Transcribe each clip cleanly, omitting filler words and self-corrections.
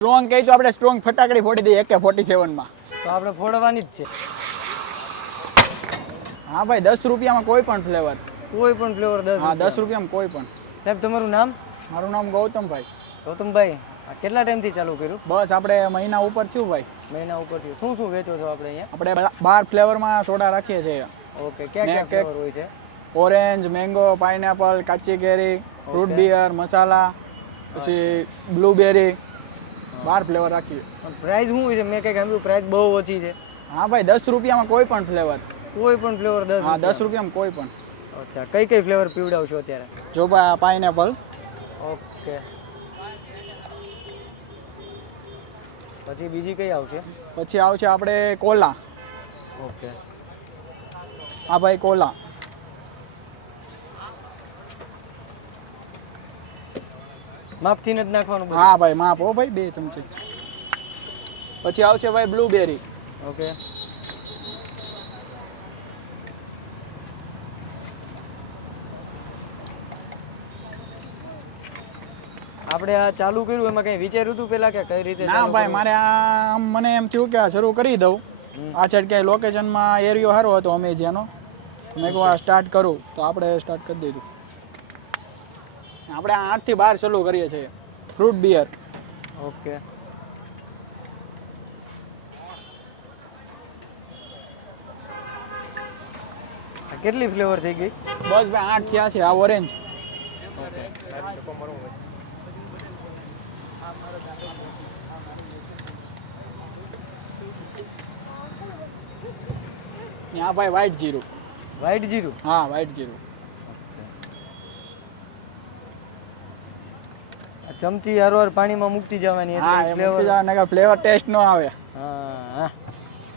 Strong કહી તો આપણે સ્ટ્રોંગ ફટાકડી ફોડી દઈએ AK-47 માં. તો આપણે ફોડવાની જ છે. હા ભાઈ 10 રૂપિયામાં કોઈ પણ ફ્લેવર. કોઈ પણ ફ્લેવર 10. હા 10 રૂપિયામાં કોઈ પણ. સાહેબ તમારું નામ? મારું નામ ગૌતમભાઈ. ગૌતમભાઈ કેટલા ટાઈમથી ચાલુ કર્યું? બસ આપણે મહિના ઉપર થયું ભાઈ. મહિના ઉપર થયું. શું શું વેચો છો આપણે અહીંયા? આપણે 12 ફ્લેવરમાં સોડા રાખીએ છીએ. ઓકે, ક્યાં ફ્લેવર હોય છે? ઓરેન્જ, મેંગો, પાઇનેપલ, કાચી કેરી, ફ્રૂટ બિયર, મસાલા, પછી બ્લુબેરી, 12 ફ્લેવર રાખીએ. પ્રાઇસ શું હોય છે? મેં કંઈક સાંભળ્યું પ્રાઇસ બહુ ઓછી છે. હા ભાઈ 10 રૂપિયામાં કોઈ પણ ફ્લેવર. કોઈ પણ ફ્લેવર 10? હા 10 રૂપિયામાં કોઈ પણ. અચ્છા, કઈ કઈ ફ્લેવર પીવડાવશો અત્યારે? જો પાઇનેપલ. ઓકે, પછી બીજી કઈ આવશે? પછી આવશે આપણે કોલા. ઓકે, હા ભાઈ કોલા. માપથી જ નાખવાનું? હા ભાઈ માપ હો ભાઈ, 2 ચમચી. પછી આવશે ભાઈ બ્લુબેરી. ઓકે, આપણે આ ચાલુ કર્યું એમાં કઈ વિચાર્યું હતું પેલા કે કઈ રીતે? ના ભાઈ મારે આમ મને એમ થયું કે આ શરૂ કરી દઉં. આ સાઈડ ક્યાંય લોકેશનમાં એરિયો સારો હતો અમે જેનો મેં કહું આ સ્ટાર્ટ કરું તો આપણે સ્ટાર્ટ કરી દીધું. આપણે 8 થી 12 ચાલુ કરીએ છીએ. Fruit beer. ઓકે, કેટલી ફ્લેવર થઈ ગઈ? બસ ભાઈ 8 થયા છે. આ ઓરેન્જ. હા ભાઈ વ્હાઈટ જીરું. વ્હાઈટ જીરું? હા વ્હાઈટ જીરું. ચમચી હરવાર પાણીમાં મૂકતી જવાની. હા એ મૂકી જવાના કે ફ્લેવર ટેસ્ટ ન આવે. હા,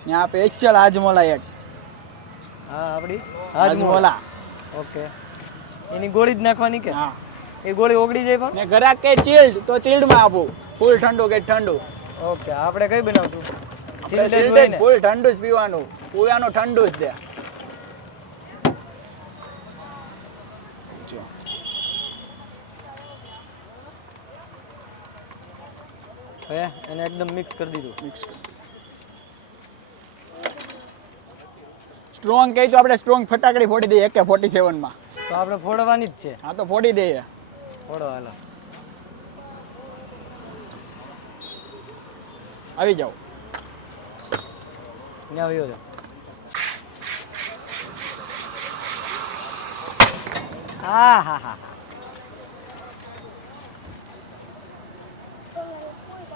ત્યાં સ્પેશિયલ હાજમોલા એક. હા આપણી હાજમોલા. ઓકે, એની ગોળી જ નાખવાની કે? હા એ ગોળી ઓગળી જાય પણ? ને ઘરાક કે ચિલ્ડ તો ચિલ્ડમાં આપું. ફૂલ ઠંડુ કે ઠંડુ. ઓકે, આપણે કઈ બનાવશું? ચિલ્ડ જ ફૂલ ઠંડુ જ પીવાનું. પૂરાનું ઠંડુ જ દે. જો હે એને એકદમ મિક્સ કરી દીધું. મિક્સ કરી. સ્ટ્રોંગ કહી તો આપણે સ્ટ્રોંગ ફટાકડી ફોડી દઈએ AK-47 માં. તો આપણે ફોડવાની જ છે. હા તો ફોડી દઈએ. ફોડો હાલો. આવી જાઓ. ત્યાં આવ્યો છે. હા હા હા,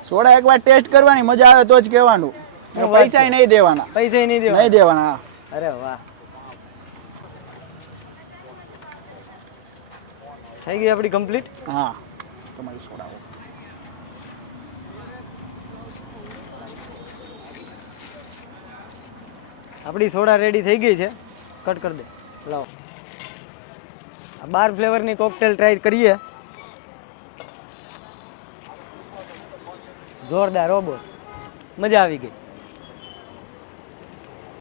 સોડા એકવાર ટેસ્ટ કરવાની, મજા આવે તો જ કહેવાનું. પૈસા નહીં દેવાના. પૈસા નહીં નહીં દેવાના. અરે વાહ, થઈ ગઈ આપણી કમ્પ્લીટ. હા તમારી સોડા. આપણી સોડા રેડી થઈ ગઈ છે. કટ કરી દે. લાવો, આ 12 ફ્લેવરની કોકટેલ ટ્રાય કરીએ. જોરદાર હો બોસ, મજા આવી ગઈ.